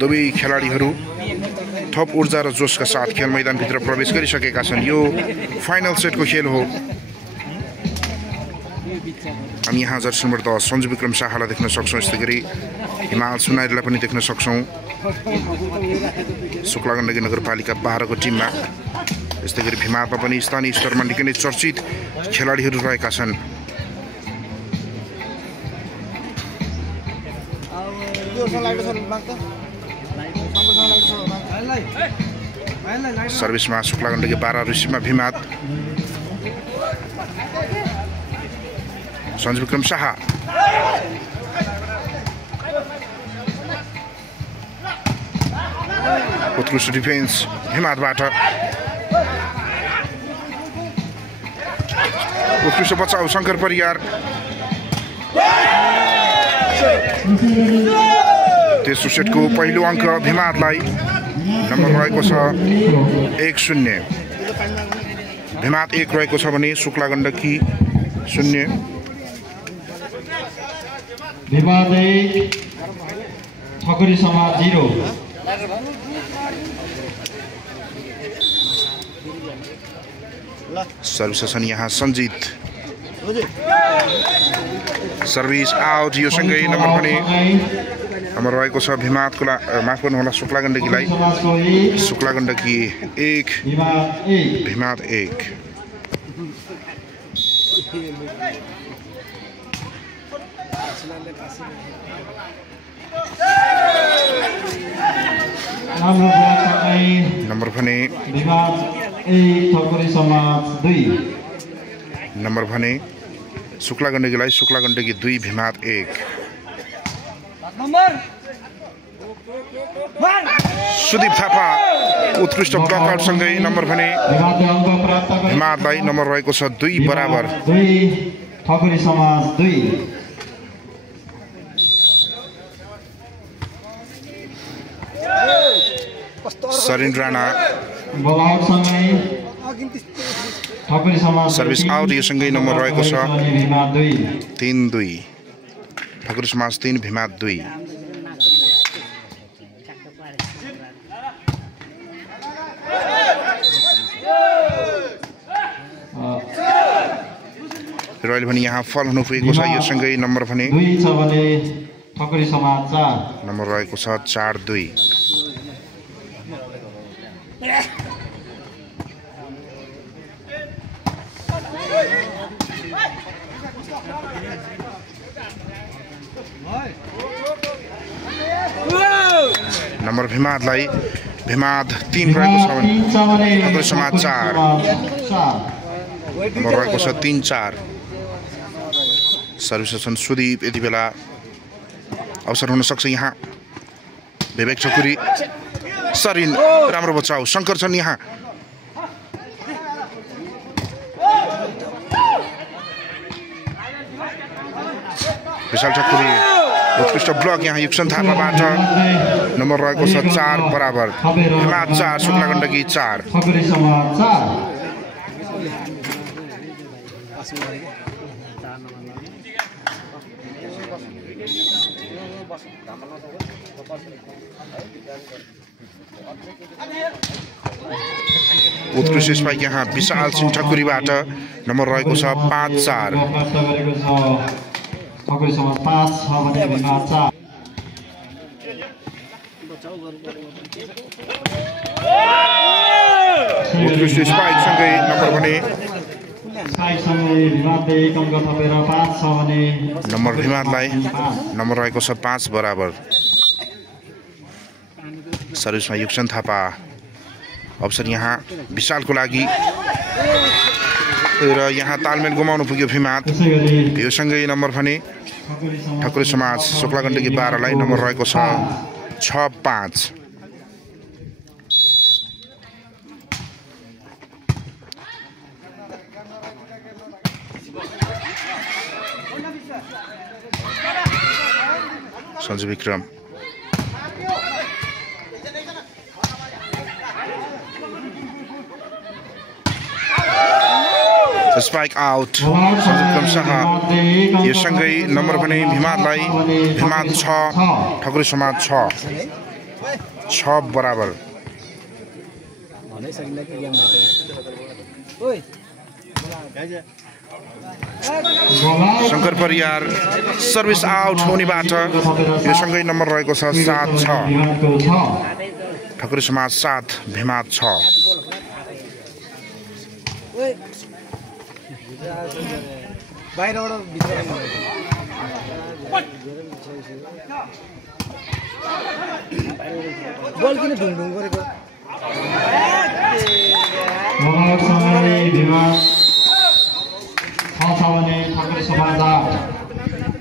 दुवै खेलाडीहरू थप ऊर्जा र जोशका साथ खेल मैदानभित्र प्रवेश गरिसकेका छन्। यो फाइनल सेटको खेल हो। हामी यहाँ जर्सीबाट सञ्जु विक्रम शाहलाई देख्न सक्छौँ। यस्तै गरी हिमाल सुनारीलाई पनि देख्न सक्छौँ शुक्ला गण्डकी नगरपालिका 12 को टिममा। यस्तै गरी भिमादमा पनि स्थानीय स्तरमा निकै नै चर्चित खेलाडीहरू रहेका छन्। सर्भिसमा शुक्ला गण्डकी 12 रिसिभमा भिमाद। सञ्जु विक्रम शाह उत्कृष्ट डिफेन्स भिमादबाट। उत्कृष्ट बचाउ शङ्कर परियार। तेस्रो सेटको पहिलो अङ्क भिमादलाई। नम्बर रहेको छ 1-0। भिमाद 1 रहेको छ भने शुक्ला गण्डकी 0। भिमाद 1 ठकुरी समाज 0। सर्भिस छन् यहाँ सञ्जित। Service out. यो सँगै नम्बर पनि नम्बर रहेको छ भिमादको माफ गर्नुहोला शुक्ला गण्डकीलाई। शुक्ला गण्डकी 1 भिमाद 1। नम्बर भने भिमाद 1 ठकुरी समाज 2। नम्बर भने शुक्ला गण्डकीलाई शुक्ला गण्डकी 2 भिमाद 1। सुदीप थापा उत्कृष्ट ब्लकआउट सँगै नम्बर भने भिमादलाई। नम्बर रहेको छ 2 बराबर। 2 ठकुरी समाज 2। सरिन राणा सर्भिस आउट। यो सँगै नम्बर रहेको छ 3-2। ठकुरी समाज 3 भिमाद 2। अहिले भने यहाँ फल हुनु पुगेको छ। यो सँगै नम्बर भने 2 छ भने ठकुरी समाज 4। नम्बर रहेको छ 4-2। नम्बर भिमादलाई। भिमाद 3 रहेको छ भने ठकुरी समाज 4। नम्बर रहेको छ 3-4। सर्भिस छन् सुदीप। यति बेला अवसर हुन सक्छ यहाँ। विवेक ठकुरी सरिन राम्रो बचाउ शङ्कर छन् यहाँ। विशाल ठकुरी उत्कृष्ट ब्लक यहाँ युक्सन थापाबाट। नम्बर रहेको छ 4 बराबर। भिमाद 4 शुक्ला गण्डकी 4। उत्कृष्ट स्पाइक यहाँ विशाल सिंह ठकुरीबाट। नम्बर रहेको छ 5-4। उत्कृष्ट स्पाइक सँगै नम्बर भने नम्बर भिमादलाई। नम्बर रहेको छ 5 बराबर। सर्भिसमा युक्सन थापा। अवसर यहाँ विशालको लागि र यहाँ तालमेल गुमाउनु पुग्यो भिमाद। यो सँगै नम्बर भने ठकुरी समाज शुक्ला गण्डकी 12 लाई। नम्बर रहेको छ 6-5। Sanju Bikram spike out. सञ्जु विक्रम शाह। यो सँगै नम्बर भने भिमादलाई। भिमाद 6 ठकुरी समाज 6। 6 बराबर शंकर परियार सर्भिस आउट हुनेबाट यो सँगै नम्बर रहेको छ 7-6 ठकुरी समाज 7 भिमाद 6 बल किन ढुङढुङ गरेको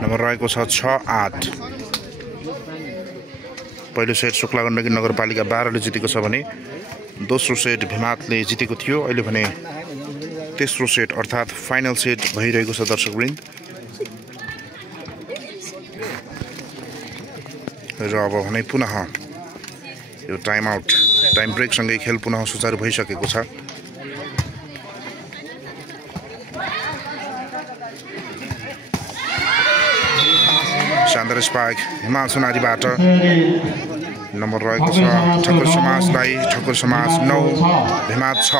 नम्बर रहेको छ 6-8 पहिलो सेट शुक्लागण्डकी नगरपालिका 12 ले जितेको छ भने दोस्रो सेट भिमादले जितेको थियो अहिले भने तेस्रो सेट अर्थात् फाइनल सेट भइरहेको छ दर्शकवृन्द र अब भने पुनः यो टाइम आउट टाइम ब्रेक सँगै खेल पुनः सुचारू भइसकेको छ शानदार स्पाइक हिमाल सुनारीबाट नम्बर रहेको छ ठकुर समाजलाई ठकुर समाज 9 भिमाद 6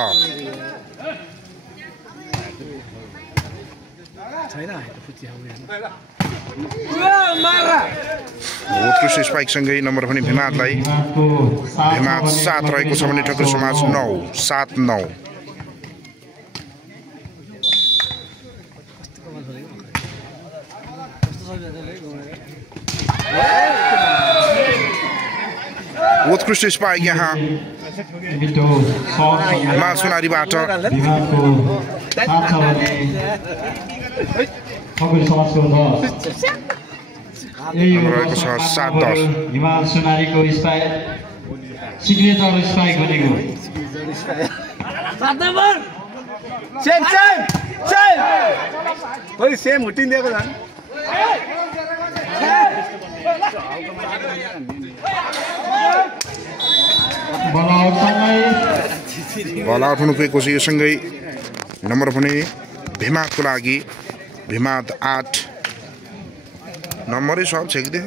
उत्कृष्ट स्पाइक सँगै नम्बर पनि भिमादलाई भिमाद 7 रहेको छ भने ठकुर समाज 9 7-9 उत्कृष्ट स्पाइक यहाँ हिमाल सुनारीबाट रहेको छ 7-10 हिमाल सुनारीको स्पाइक सिग्नेचर स्पाइक भनेको सेम हुटिदिएको झन् बल आउट हुनु पुगेको छ यो सँगै नम्बर पनि भिमादको लागि भिमाद 8 नम्बरै सब छेक्दै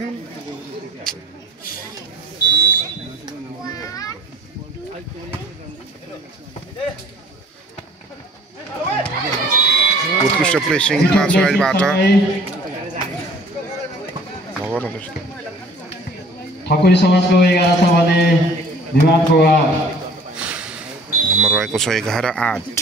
उत्कृष्ट प्लेसिङ हिमाल सुनारीबाट ठकुरी समाजको 11 छ भने भिमादको 8 नम्बर रहेको छ 11-8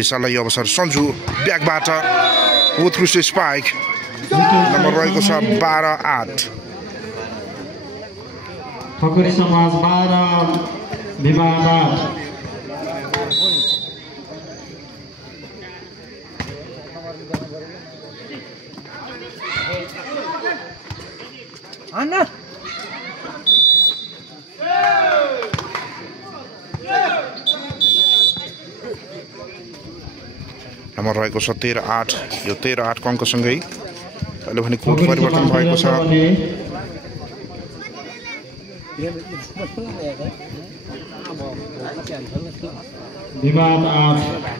विशाललाई अवसर सन्जु ब्याकबाट उत्कृष्ट स्पाइक नम्बर रहेको छ 12-8 ठकुरी समाज 12 भिमाद 8 नम्बर रहेको छ 13-8 यो 13-8 को अङ्कसँगै अहिले भने कोड परिवर्तन भएको छ भिमाद 8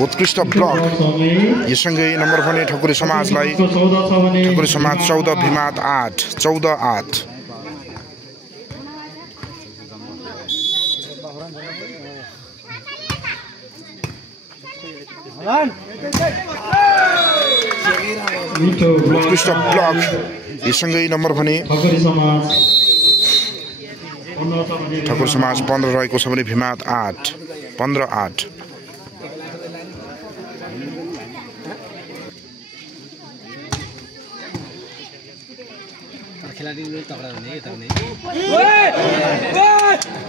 उत्कृष्ट ब्लक यससँगै नम्बर पनि ठकुरी समाजलाई ठकुरी समाज 14 भिमाद 8 14-8 उत्कृष्ट ब्लक यससँगै नम्बर पनि ठकुर समाज 15 रहेको छ भने भिमाद 8 15-8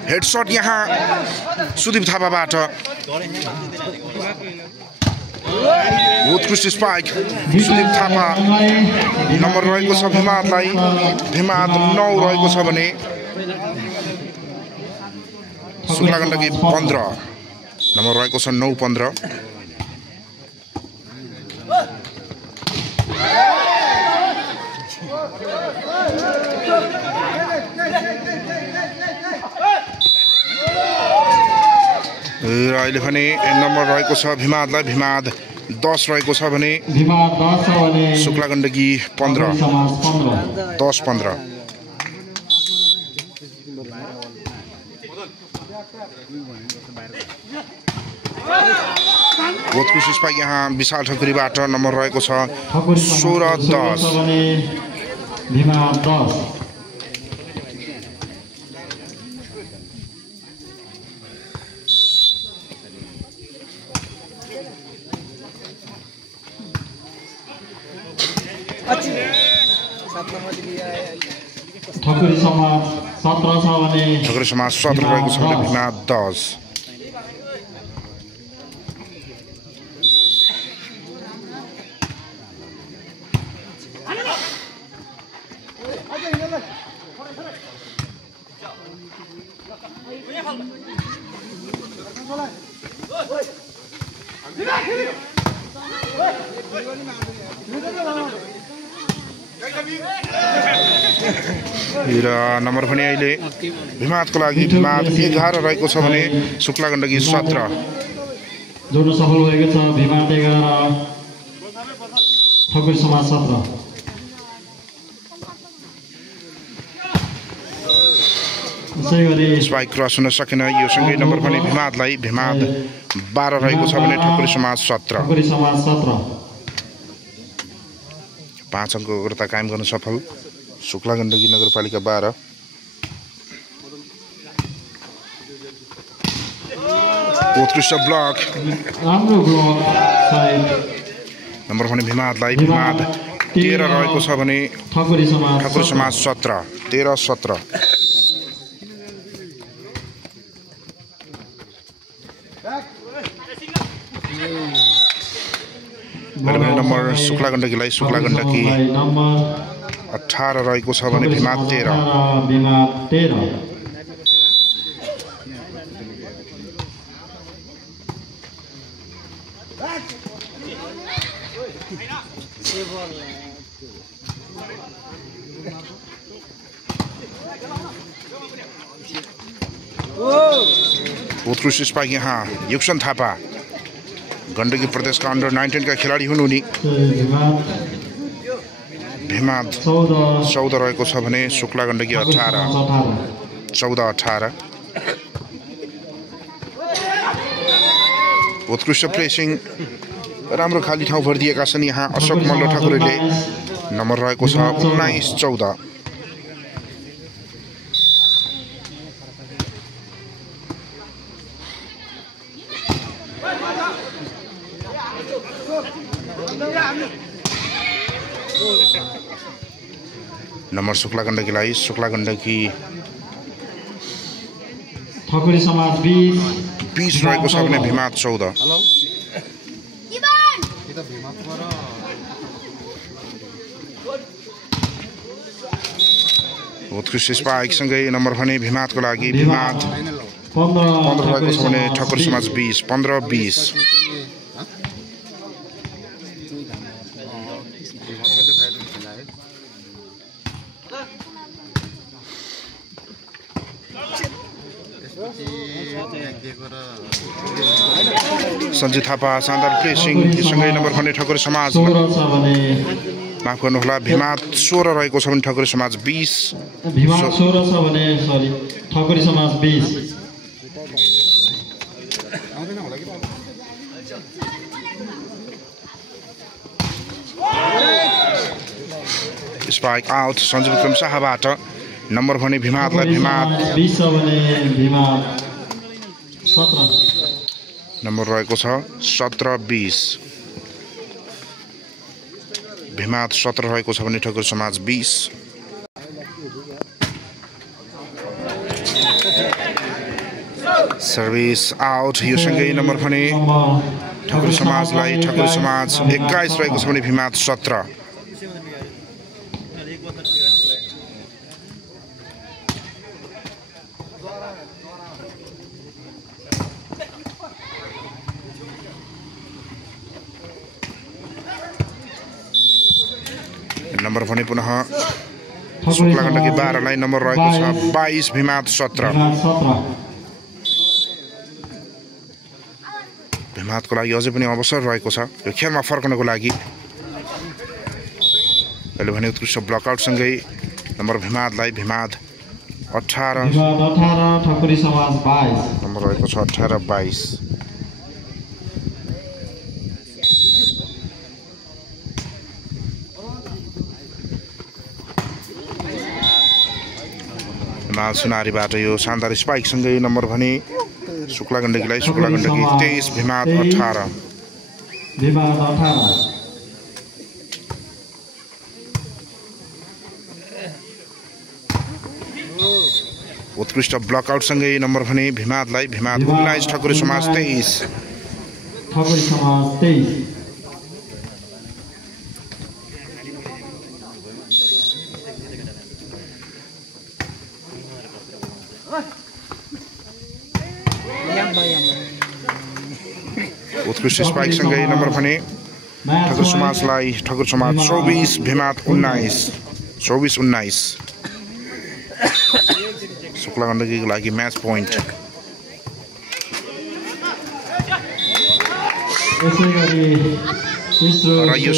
हेडशट यहाँ सुदीप थापाबाट उत्कृष्ट स्पाइक सुदीप थापा नम्बर रहेको छ भिमादलाई भिमाद 9 रहेको छ भने शुक्लागण्डकी 15 नम्बर रहेको छ 9-15 अहिले भने नम्बर रहेको छ भिमादलाई भिमाद 10 रहेको छ भने भिमाद 10 छ भने शुक्ला गण्डकी 15 समाज 15 10-15 उत्कृष्ट स्पाइक यहाँ विशाल ठकुरीबाट नम्बर रहेको छ 16-10 भने भिमाद 10 ठकुरी समाज 17 छ भने ठकुरी समाज 17 रहेको छ भने भिमाद 10 र नम्बर पनि अहिले भिमादको लागि भिमाद 11 रहेको छ भने शुक्ला गण्डकी 17 जोड्न सफल भएको छ भिमाद 11 ठकुरी समाज 17 स्पाइक क्रस हुन सकेन यो सँगै नम्बर पनि भिमादलाई भिमाद 12 रहेको छ भने ठकुरी समाज 17 5 अङ्कको अग्रता कायम गर्न सफल शुक्ला गण्डकी नगरपालिका 12 उत्कृष्ट ब्लक नम्बर पनि भिमादलाई भिमाद 13 रहेको छ भने ठकुरी समाज 17 13-17 नम्बर शुक्ला गण्डकीलाई शुक्ला गण्डकी 18 रहेको छ भने भिमाद 13 उत्कृष्ट स्पाइक यहाँ युक्सन थापा गण्डकी प्रदेशका अन्डर 19 का खेलाडी हुन् उनी भिमाद 14 रहेको छ भने शुक्ला गण्डकी 14-18 उत्कृष्ट प्रेसिङ राम्रो खाली ठाउँ भरिदिएका छन् यहाँ अशोक मल्ल ठाकुरले नम्बर रहेको छ 19-14 नम्बर शुक्ला गण्डकीलाई शुक्ला गण्डकी ठकुरी समाज 20 रहेको छ भने भिमाद 14 उत्कृष्ट स्पाइक सँगै नम्बर भने भिमादको लागि भिमाद 15 रहेको छ भने ठकुरी समाज 20 15-20 सञ्जित थापा शानदार प्रेसिङ सँगै नम्बर भने ठकुरी समाज माफ गर्नुहोला भिमाद 16 रहेको छ भने ठकुरी समाज 20 भिमाद 16 छ भने सरी ठकुरी समाज 20 स्पाइक आउट सञ्जीव विक्रम शाहबाट नम्बर भने भिमादलाई भिमाद 20 छ भने भिमाद 17 नम्बर रहेको छ 17-20 भिमाद 17 रहेको छ भने ठकुरी समाज 20 सर्भिस आउट यो सँगै नम्बर भने ठकुरी समाजलाई ठकुरी समाज 21 रहेको छ भने भिमाद 17 नम्बर भने पुनः शुक्ला गण्डकी 12 लाई नम्बर रहेको छ 22 भिमाद 17 भिमादको लागि अझै पनि अवसर रहेको छ यो खेलमा फर्कनको लागि अहिले भने उत्कृष्ट ब्लकआउट सँगै नम्बर भिमादलाई भिमाद 18 ठकुरी समाज 22 नम्बर रहेको छ 18-22 भिमाद सुनारीबाट यो शानदार स्पाइक सँगै नम्बर भने शुक्ला गण्डकीलाई शुक्ला गण्डकी 23 भिमाद 18 उत्कृष्ट ब्लकआउट सँगै नम्बर भने भिमादलाई भिमाद 19 ठकुरी समाज 23 उत्कृष्ट स्पाइक सँगै नम्बर भने ठकुर समाजलाई ठकुर समाज 24 भिमाद 19 शुक्ला गण्डकीको लागि म्याच पोइन्ट र यो